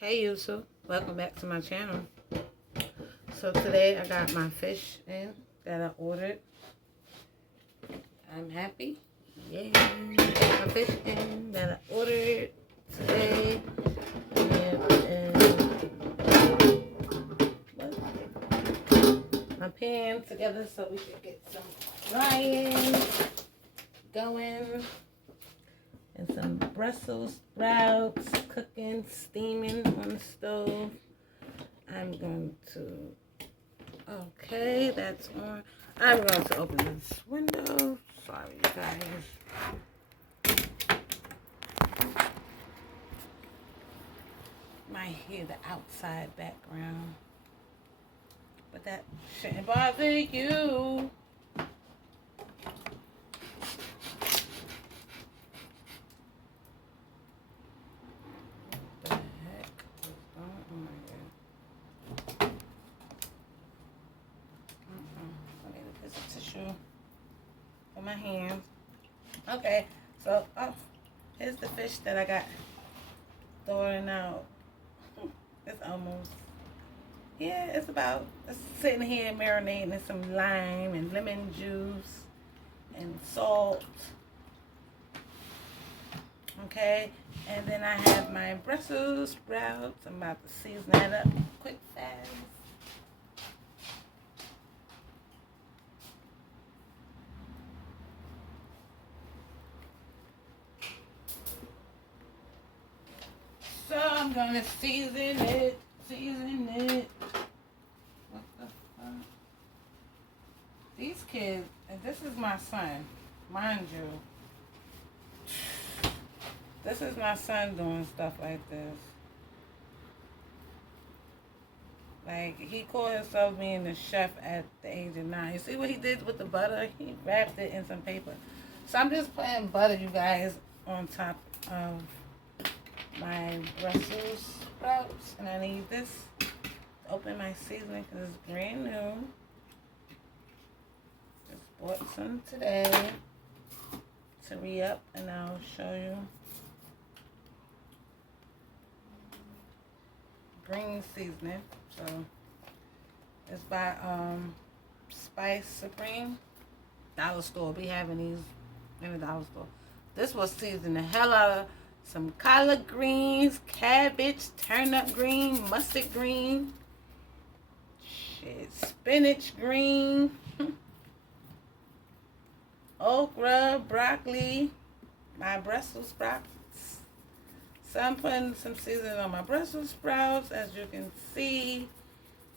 Hey YouTube, welcome back to my channel. So today I got my fish in that I ordered. I'm happy. Yeah, got my fish in that I ordered today. And my pan together so we can get some frying going. And some Brussels sprouts cooking, steaming on the stove. I'm going to, okay, that's on. I'm going to open this window. Sorry, you guys. Might hear the outside background, but that shouldn't bother you. For my hands. Okay, so here's the fish that I got thawing out. It's almost, yeah, it's sitting here marinating in some lime and lemon juice and salt. Okay, and then I have my Brussels sprouts. I'm about to season that up quick, fast. So I'm gonna season it. What the fuck? These kids, and this is my son, mind you. This is my son doing stuff like this. Like, he called himself being the chef at the age of 9. You see what he did with the butter? He wrapped it in some paper. So I'm just putting butter, you guys, on top of my Brussels sprouts. And I need this to open my seasoning because it's brand new. Just bought some today to re-up, and I'll show you. Green seasoning. So it's by Spice Supreme. Dollar store. Be having these in the dollar store. This was seasoning the hell out of some collard greens, cabbage, turnip green, mustard green, spinach green, okra, broccoli, my Brussels sprouts. So I'm putting some seasoning on my Brussels sprouts, as you can see.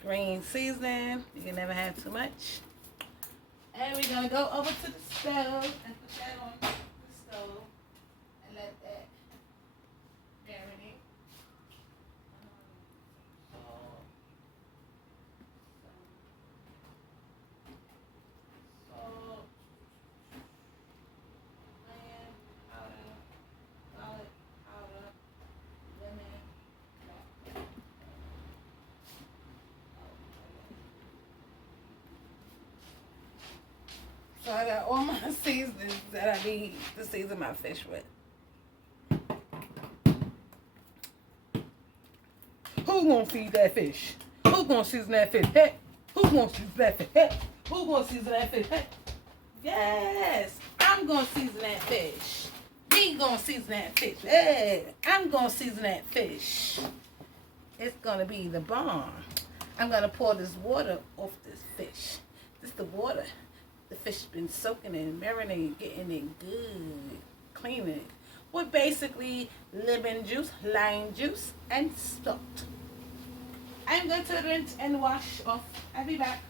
Green seasoning. You can never have too much. And we're going to go over to the stove and put that on the stove and let that marinate. Salt, lemon powder, garlic powder, lemon. So I got all my seasonings that I need to season my fish with. Who's gonna feed that fish? Who's gonna season that fish? Hey, who's gonna season that fish? Hey, who's gonna season that fish? Hey, yes, I'm gonna season that fish. We gonna season that fish. Hey, I'm gonna season that fish. It's gonna be the bomb. I'm gonna pour this water off this fish. This is the water. The fish has been soaking and marinating, getting it good, cleaning it with basically lemon juice, lime juice, and salt. I'm going to rinse and wash off. I'll be back.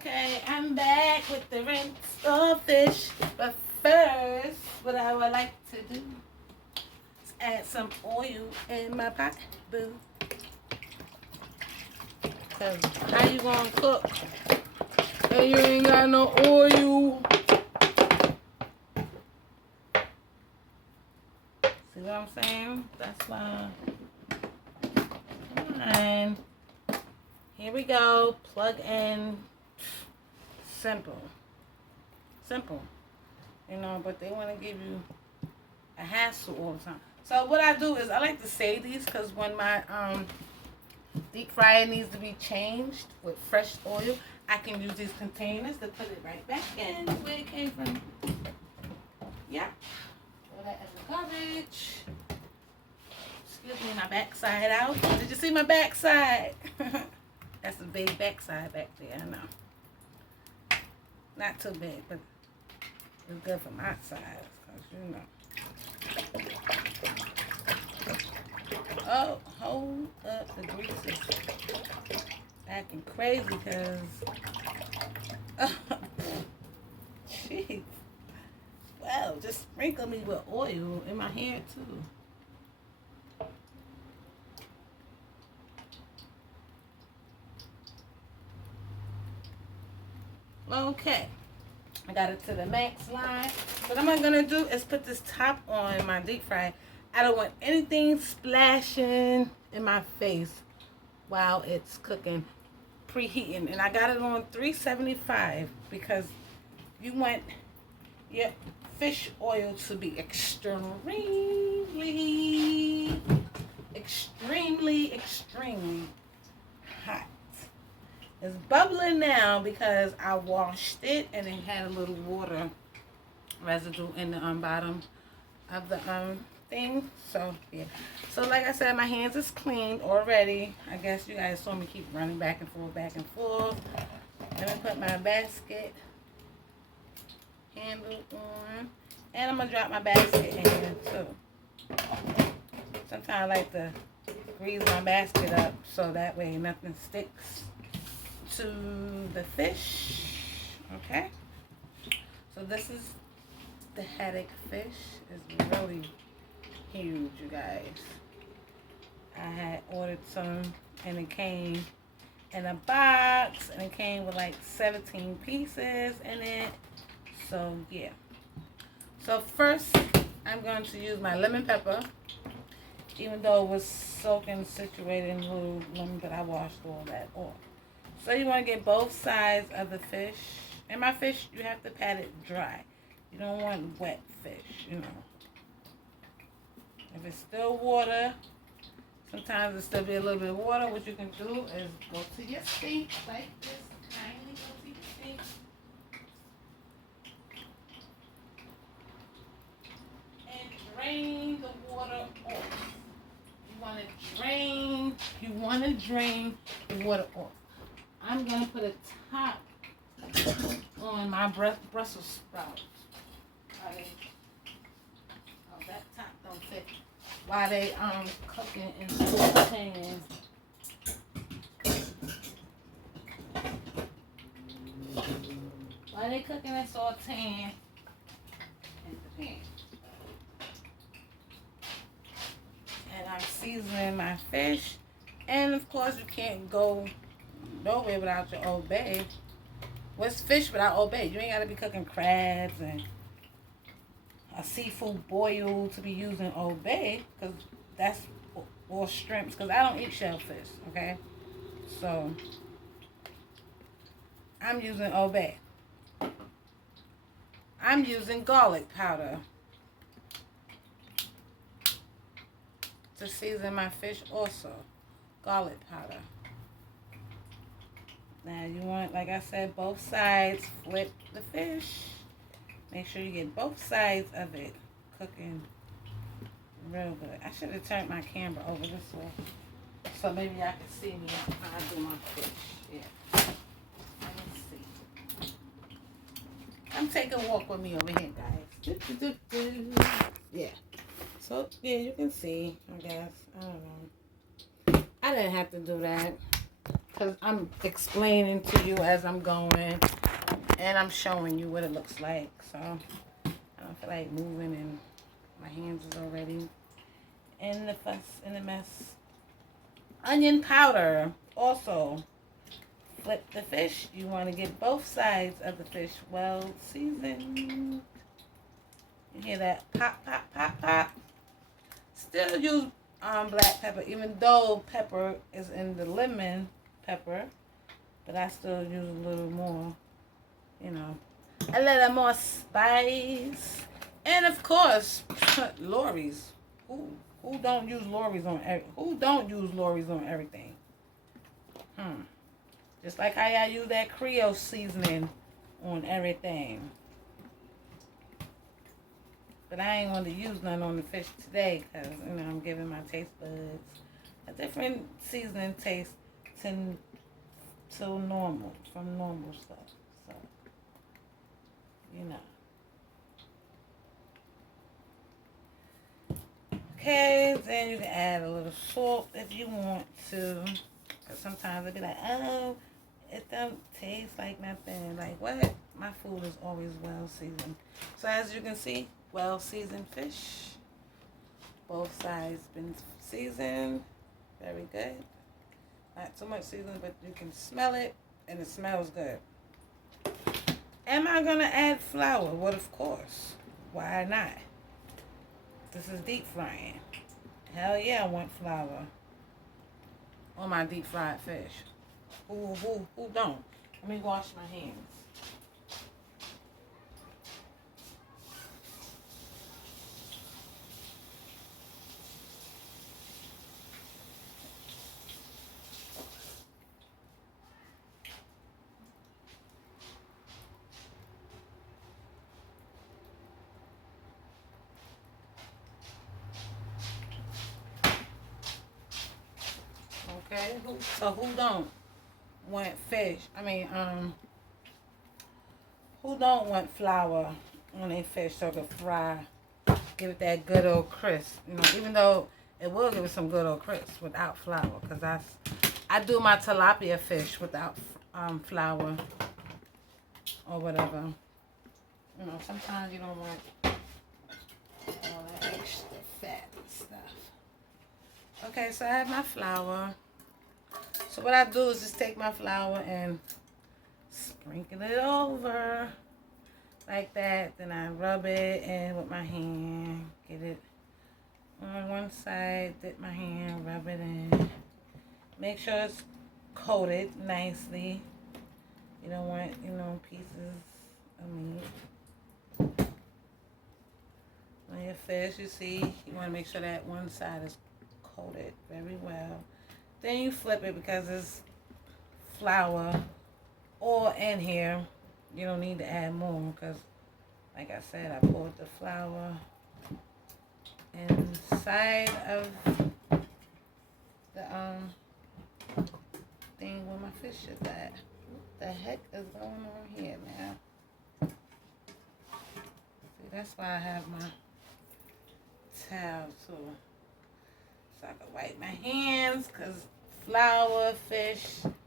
Okay, I'm back with the rinse of fish. But first, what I would like to do is add some oil in my pot, boo. Cause how you gonna cook and you ain't got no oil? See what I'm saying? That's why. Come on. Here we go. Plug in. Simple. Simple. You know, but they want to give you a hassle all the time. So what I do is I like to save these because when my deep fryer needs to be changed with fresh oil, I can use these containers to put it right back in where it came from. Yeah. Throw that as a garbage. Excuse me, my backside out. Did you see my backside? That's a big backside back there, I know. Not too big, but it's good for my size, because you know. Oh, hold up, the grease is acting crazy, because, jeez. Well, just sprinkle me with oil in my hair, too. Okay, I got it to the max line. What I'm gonna do is put this top on my deep fry. I don't want anything splashing in my face while it's cooking, preheating. And I got it on 375 because you want your fish oil to be extremely hot. It's bubbling now because I washed it and it had a little water residue in the bottom of the thing. So yeah. So like I said, my hands is clean already. I guess you guys saw me keep running back and forth, back and forth. Let me put my basket handle on. And I'm gonna drop my basket in here too. Sometimes I like to grease my basket up so that way nothing sticks to the fish. Okay, so this is the haddock fish. It's really huge, you guys. I had ordered some and it came in a box and it came with like 17 pieces in it. So yeah, so first I'm going to use my lemon pepper, even though it was soaking, situated in a little lemon, but I washed all that off. So you want to get both sides of the fish. And my fish, you have to pat it dry. You don't want wet fish, you know. If it's still water, sometimes it still be a little bit of water. What you can do is go to your sink like this. Kindly go to your sink. And drain the water off. You want to drain the water off. I'm going to put a top on my Brussels sprouts. Oh, that top don't fit. While they cooking and sauteing. While they cooking and sauteing in the pan. And I'm seasoning my fish. And of course you can't go nowhere without your Old Bay. What's fish without Old Bay? You ain't gotta be cooking crabs and a seafood boil to be using Old Bay, because that's or shrimps, because I don't eat shellfish, okay? So I'm using Old Bay. I'm using garlic powder to season my fish also. Garlic powder. Now you want, like I said, both sides. Flip the fish. Make sure you get both sides of it cooking real good. I should have turned my camera over this way so maybe y'all can see me how I do my fish. Yeah. Let me see. Come take a walk with me over here, guys. Yeah. So yeah, you can see. I guess I don't know. I didn't have to do that. because I'm explaining to you as I'm going, and I'm showing you what it looks like. So I don't feel like moving, and my hands is already in the fuss, in the mess. Onion powder. Also, flip the fish. You want to get both sides of the fish well seasoned. You hear that pop, pop, pop, pop. Still use black pepper, even though pepper is in the lemon pepper, but I still use a little more, you know, a little more spice. And of course, Lorry's. Who don't use Lorry's on everything? Just like how y'all use that Creole seasoning on everything. But I ain't want to use none on the fish today because, you know, I'm giving my taste buds a different seasoning taste to normal, from normal stuff. So, you know. Okay, then you can add a little salt if you want to. Because sometimes it'll be like, oh, it don't taste like nothing. Like, what? My food is always well seasoned. So as you can see, well seasoned fish. Both sides been seasoned. Very good. Not too much seasoning, but you can smell it, and it smells good. Am I going to add flour? Well, of course. Why not? This is deep frying. Hell yeah, I want flour on my deep fried fish. Who don't? Let me wash my hands. Okay, who don't want fish? Who don't want flour on their fish so it can fry? Give it that good old crisp. You know, even though it will give it some good old crisp without flour, because I do my tilapia fish without flour or whatever. You know, sometimes you don't want all that extra fat and stuff. Okay, so I have my flour. So what I do is just take my flour and sprinkle it over like that. Then I rub it in with my hand. Get it on one side, dip my hand, rub it in. Make sure it's coated nicely. You don't want, you know, pieces of meat. On your fish, you see, you want to make sure that one side is coated very well. Then you flip it because it's flour all in here. You don't need to add more because, like I said, I poured the flour inside of the thing where my fish is at. What the heck is going on here now? See, that's why I have my towel too. So I can wipe my hands, because flour, fish,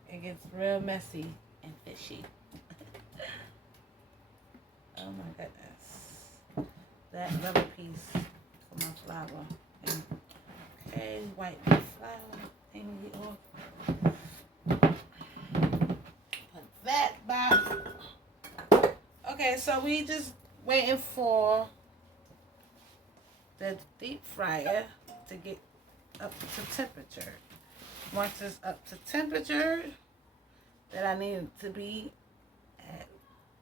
it gets real messy and fishy. Oh my goodness. That rubber piece for my flour. Okay, wipe the flour thingy off. Put that back. Okay, so we just waiting for the deep fryer to get up to temperature. Once it's up to temperature, that I need it to be at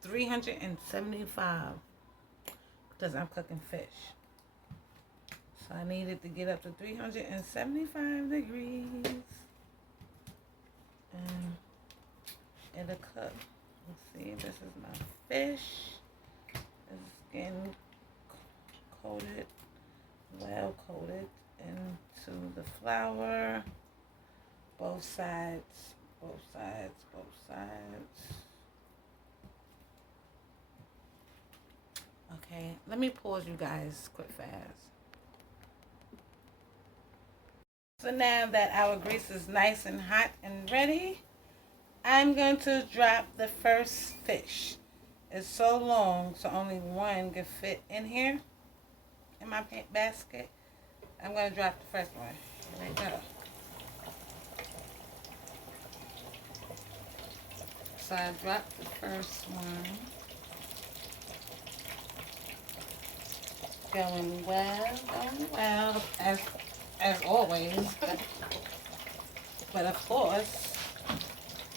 375 because I'm cooking fish. So I need it to get up to 375 degrees and it'll cook. Let's see, this is my fish. It's getting coated, well coated into the flour. Both sides, both sides, both sides. Okay, let me pause you guys quick fast. So now that our grease is nice and hot and ready, I'm going to drop the first fish. It's so long, so only one can fit in here in my basket. I'm going to drop the first one. There we go. So I dropped the first one. Going well, as always. But of course,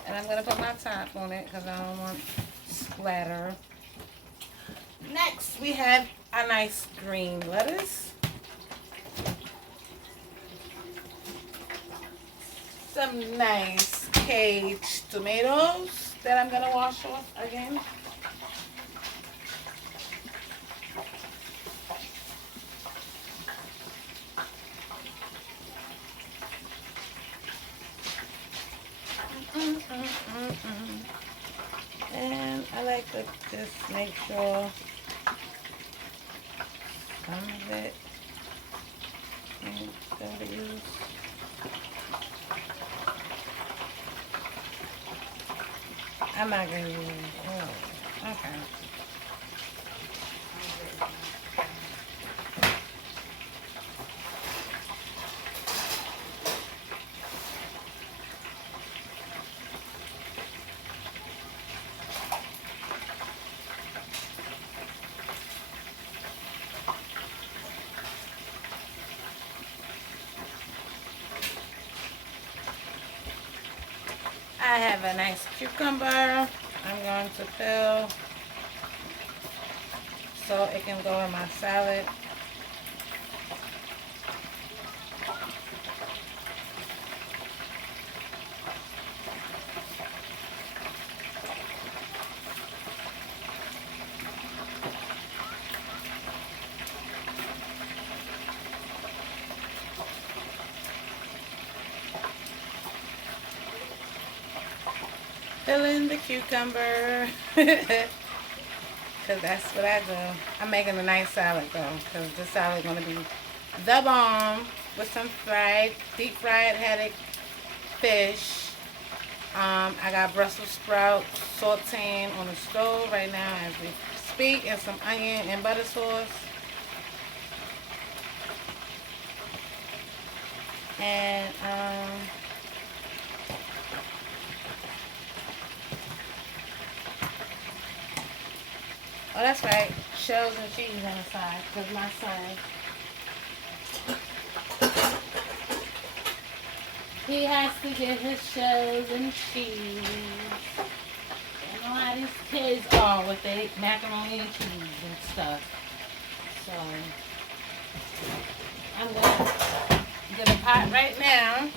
and I'm going to put my top on it because I don't want splatter. Next, we have a nice green lettuce. Some nice caged tomatoes that I'm going to wash off again. And I like to just make sure some of it ain't going to use. I'm not going to use. Oh, okay. I have a nice cucumber I'm going to peel so it can go in my salad. Fill in the cucumber, because that's what I do. I'm making a nice salad though, because this salad is going to be the bomb with some deep fried haddock fish. I got Brussels sprouts sauteing on the stove right now as we speak, and some onion and butter sauce. And oh, that's right. Shells and cheese on the side. Because my son, he has to get his shells and cheese. You know how these kids are with their macaroni and cheese and stuff. So, I'm going to get a pot right now.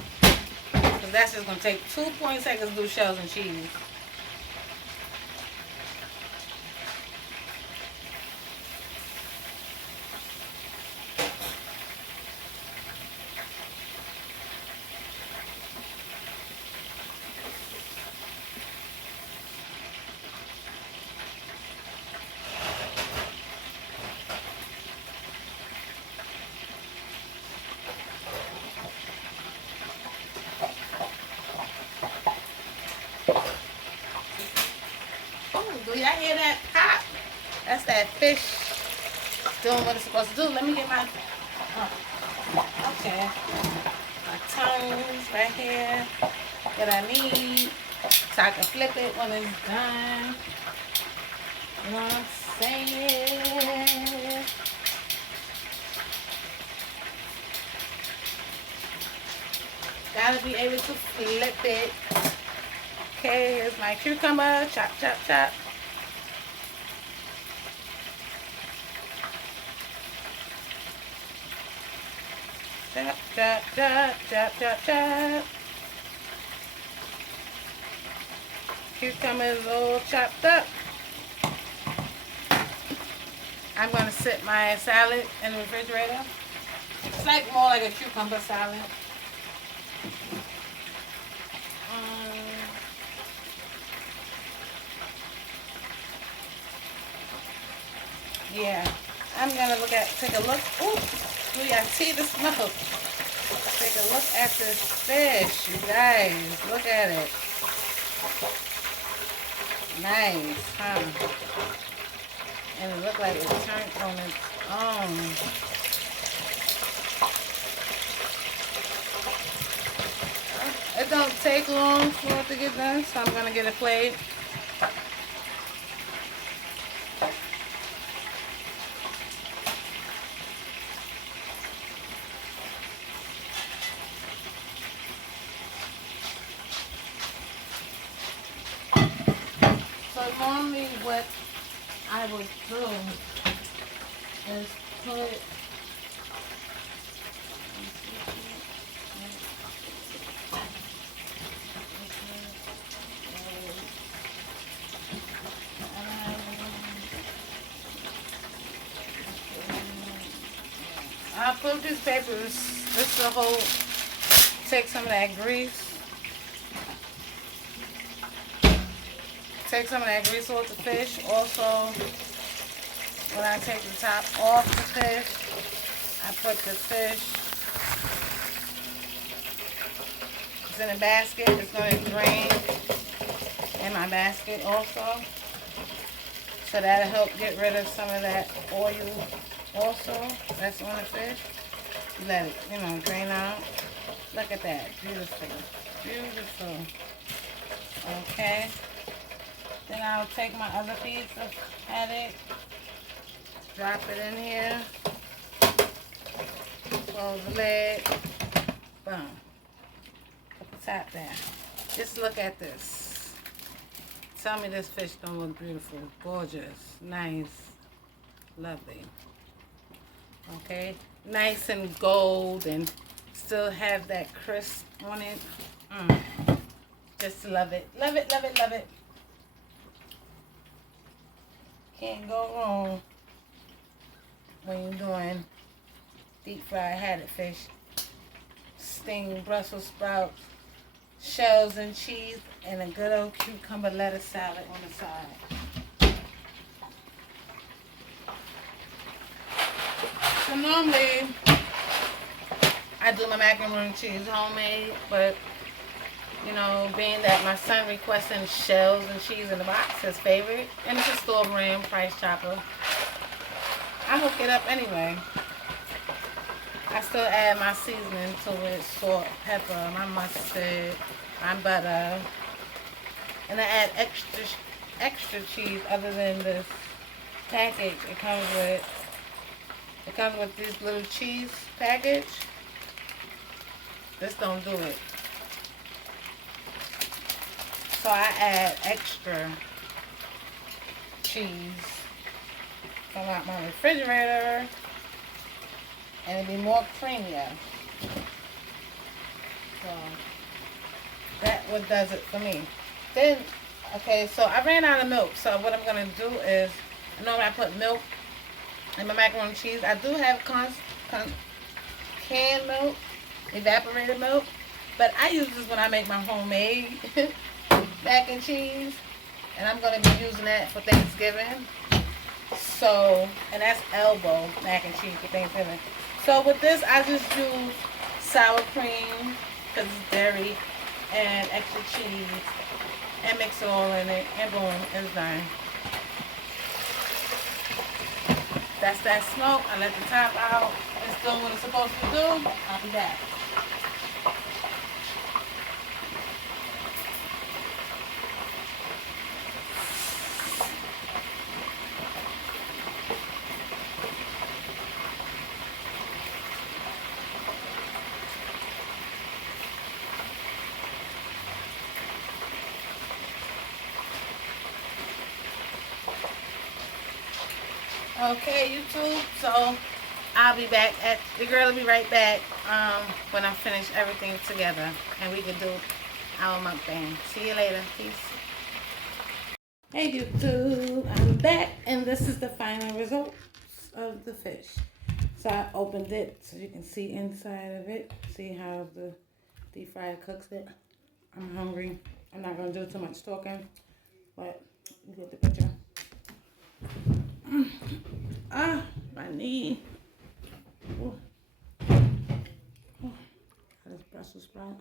Because that's just going to take 2 seconds to do shells and cheese. Do y'all hear that pop? That's that fish doing what it's supposed to do. Let me get my, okay, my tongues right here that I need so I can flip it when it's done. You know what I'm saying? Gotta be able to flip it. Okay, here's my cucumber. Chop, chop, chop. Chop, chop, chop, chop, chop, chop. Cucumber is all chopped up. I'm going to sit my salad in the refrigerator. It's like more like a cucumber salad. Yeah, I'm going to take a look. Ooh, do y'all see the smoke? Take a look at this fish, you guys. Look at it. Nice, huh? And it looked like it turned on its own. It don't take long for it to get done, so I'm gonna get a plate. So normally what I would do is put I'll put these papers, this is the whole, take some of that grease. Take some of that grease off the fish. Also, when I take the top off the fish, I put the fish it's in a basket. It's going to drain in my basket also. So that'll help get rid of some of that oil also that's on the fish. Let it, drain out. Look at that. Beautiful. Beautiful. Okay. Then I'll take my other piece of haddock, drop it in here, close the lid, boom, put the top down. Just look at this. Tell me this fish don't look beautiful, gorgeous, nice, lovely. Okay, nice and gold and still have that crisp on it. Just love it, love it, love it, love it. Can't go wrong when you're doing deep fried haddock fish, steamed Brussels sprouts, shells and cheese, and a good old cucumber lettuce salad on the side. So normally I do my macaroni and cheese homemade, but being that my son requesting shells and cheese in the box, his favorite, and it's a store brand Price Chopper, I hook it up anyway. I still add my seasoning to it, salt, pepper, my mustard, my butter, and I add extra cheese other than this package it comes with. It comes with this little cheese package. This don't do it. So I add extra cheese from out my refrigerator, and it'll be more creamier. So that's what does it for me. Then, okay, so I ran out of milk. So what I'm gonna do is, normally I put milk in my macaroni and cheese. I do have canned milk, evaporated milk, but I use this when I make my homemade mac and cheese, and I'm going to be using that for Thanksgiving. So, and that's elbow mac and cheese for Thanksgiving. So with this, I just use sour cream, because it's dairy, and extra cheese, and mix it all in it, and boom, it's done. That's that smoke. I let the top out. It's doing what it's supposed to do. I'll be back. Okay, YouTube, so I'll be back the girl will be right back when I finish everything together and we can do our mukbang. See you later. Peace. Hey YouTube, I'm back and this is the final results of the fish. So I opened it so you can see inside of it. See how the deep fryer cooks it. I'm hungry. I'm not going to do too much talking, but you get the picture. Ah, my knee. Oh. Oh. That is Brussels sprout.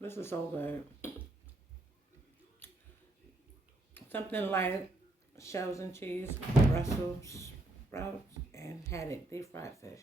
This is so good. Something like shells and cheese, Brussels sprouts, and haddock deep fried fish.